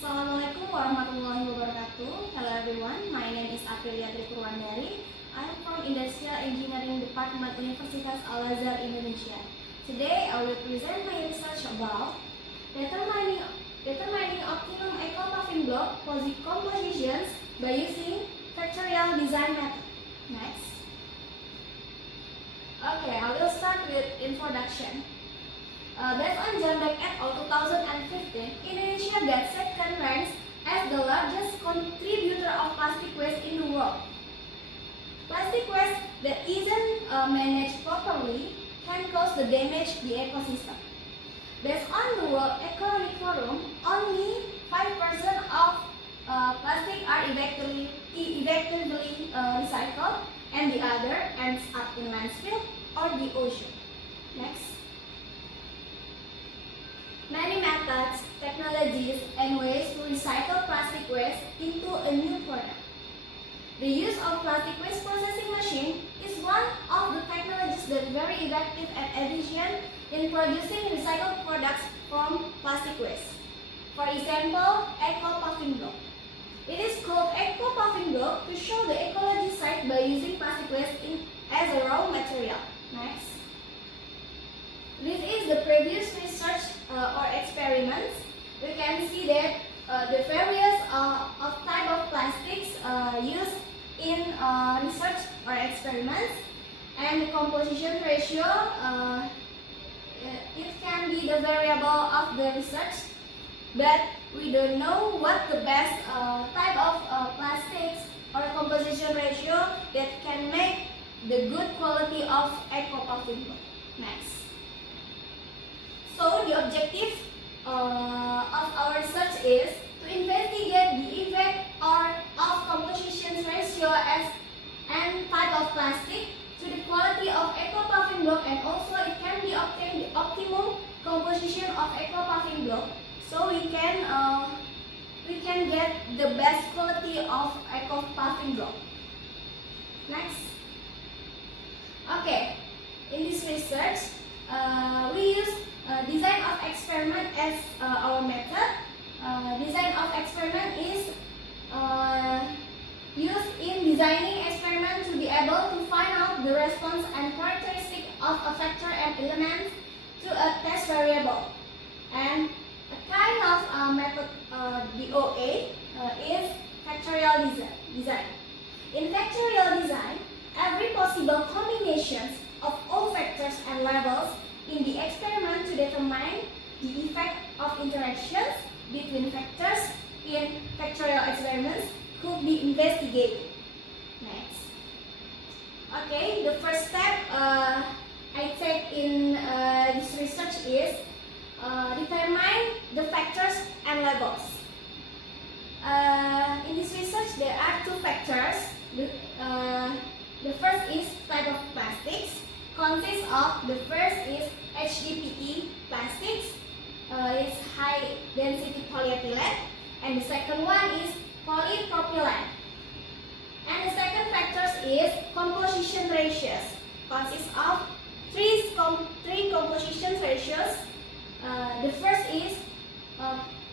Assalamualaikum warahmatullahi wabarakatuh. Hello everyone, my name is Aprilia dari Purwandari. I am from Industrial Engineering Department Universitas Azhar, Indonesia. Today I will present my research about determining optimum eco paving block compositions by using factorial design method. Next. Okay, I will start with introduction. Based on Jambeck et al. 2015, Indonesia got second ranks as the largest contributor of plastic waste in the world. Plastic waste that isn't managed properly can cause the damage the ecosystem. Based on the World Economic Forum, only 5% of plastic are effectively recycled, and the other ends up in landfill or the ocean. Next. Many methods, technologies, and ways to recycle plastic waste into a new product. The use of plastic waste processing machine is one of the technologies that is very effective and efficient in producing recycled products from plastic waste. For example, eco paving block. It is called eco paving block to show the ecology side by using plastic waste as a raw material. Next. This is the previous research or experiments. We can see that the various of type of plastics used in research or experiments, and the composition ratio it can be the variable of the research, but we don't know what the best type of plastics or composition ratio that can make the good quality of eco paving block. Next. So the objective of our research is to investigate the effect of composition ratio and type of plastic to the quality of eco paving block, and also it can be obtained the optimum composition of eco paving block, so we can get the best quality of eco paving block. Next. Okay, in this research we use design of experiment as our method. Design of experiment is used in designing experiment to be able to find out the response and characteristic of a factor and element to a test variable. And a kind of method DOA is factorial design. In factorial design, every possible combinations of all factors and levels in the experiment to determine the effect of interactions between factors in factorial experiments could be investigated. Next. Okay, the first step I take in this research is determine the factors and levels. In this research there are two factors. The first is type of plastics. Consists of, the first is HDPE plastics, it's high density polyethylene, and the second one is polypropylene. And the second factors is composition ratios. Consists of three composition ratios. The first is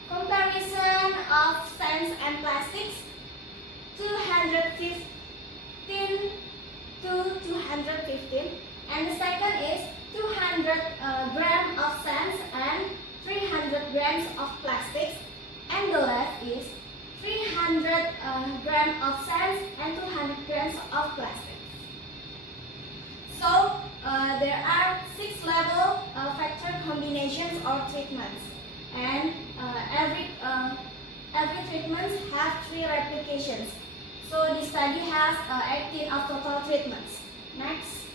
comparison of sands and plastics, 215 to 215. And the second is 200 grams of sands and 300 grams of plastics. And the last is 300 grams of sands and 200 grams of plastics. So there are 6 level factor combinations or treatments, and every treatment has 3 replications. So this study has 18 of total treatments. Next.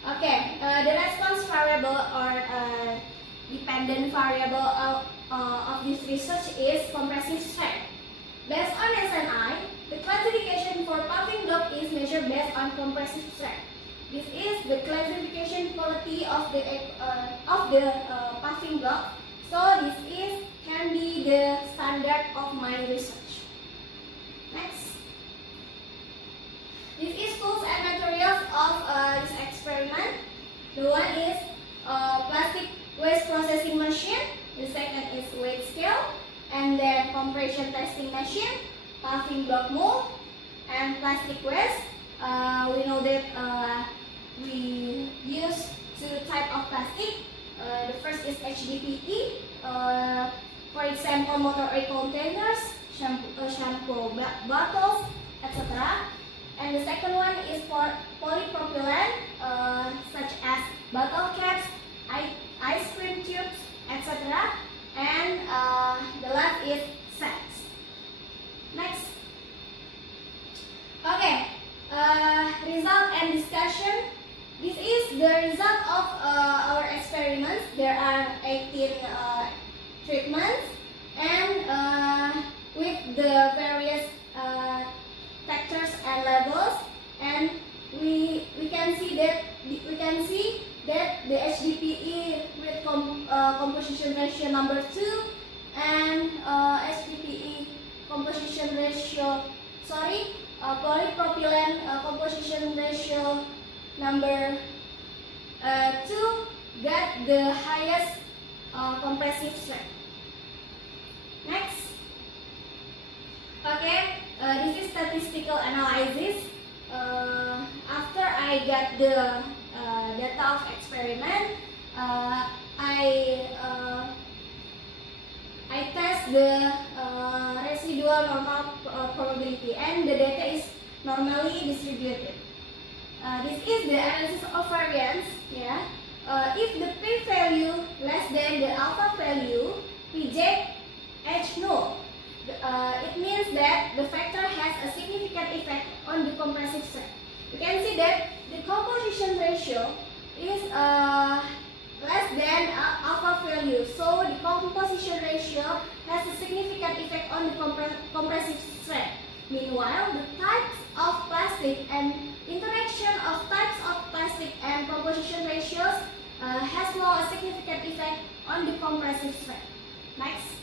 Okay, the response variable or dependent variable of this research is compressive strength. Based on SNI, the classification for paving block is measured based on compressive strength. This is the classification quality of the paving block. So this can be the standard of my research. Next. This is tools and materials of this experiment. The one is plastic waste processing machine. The second is weight scale. compression testing machine, paving block mold, and plastic waste. We know that we use two types of plastic. The first is HDPE, for example, motor oil containers, shampoo bottles, etc. And the second one is for polypropylene, such as bottle caps, ice cream tubes, etc. And the last is sets. Next. Okay, result and discussion. This is the result of our experiments. There are 18 treatments, and with the various factors and levels, and we can see that the HDPE with composition ratio number 2 and HDPE composition ratio, polypropylene composition ratio number 2 got the highest compressive strength. Next. Okay, this is statistical analysis. After I got the data of experiment, I test the residual normal probability, and the data is normally distributed. This is the analysis of variance. Yeah. If the p-value less than the alpha value, reject H null. It means that the factor has a significant effect on the compressive strength. You can see that the composition ratio is less than alpha value, so the composition ratio has a significant effect on the compressive strength. Meanwhile, the types of plastic and interaction of types of plastic and composition ratios has no significant effect on the compressive strength. Next.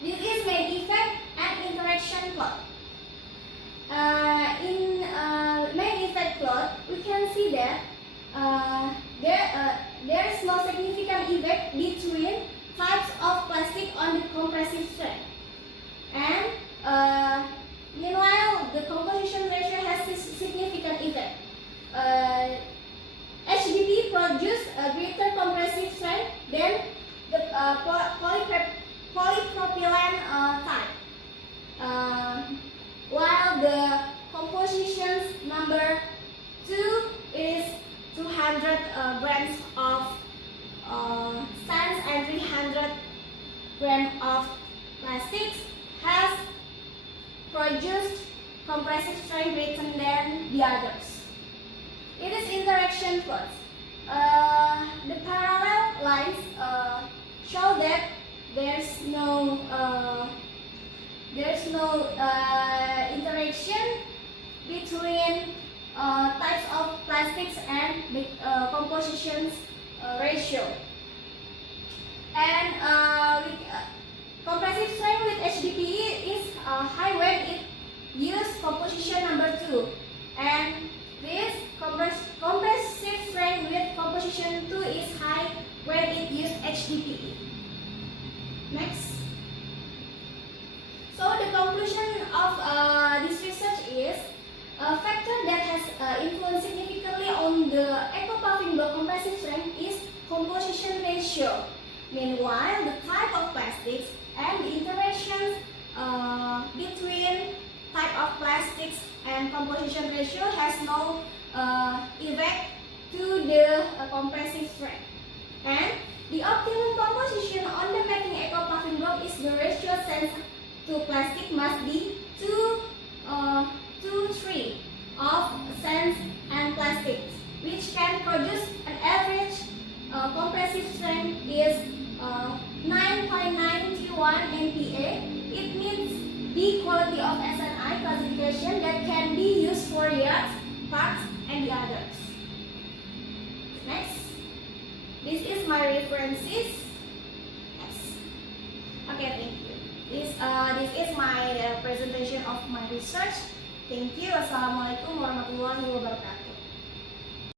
This is main effect and interaction plot. In main effect plot, we can see that there is no significant effect between types of plastic on the compressive strength. And meanwhile, the composition ratio has a significant effect. HDP produce a greater compressive strength than the polypropylene type, while the compositions number 2 is 200 grams of sands and 300 grams of plastics has produced compressive strength greater than the others. It is interaction plots. The parallel lines show that there's no interaction between types of plastics and the compositions ratio. And compressive strength with HDPE is high when it use composition number 2, and this compressive strength with composition 2 is high when it use HDPE. Next. So the conclusion of this research is a factor that has influenced significantly on the eco-paving block compressive strength is composition ratio. Meanwhile, the type of plastics and the interactions between type of plastics and composition ratio has no effect to the compressive strength. And the optimum composition on the making eco-paving block is the ratio sands to plastic must be 2:3 of sands and plastics, which can produce an average compressive strength is 9.91 MPa. It means the quality of SNI classification that can be used for yards, parts, and the others. Next. This is my references. Yes. Okay, thank you. This is my presentation of my research. Thank you. Assalamualaikum warahmatullahi wabarakatuh.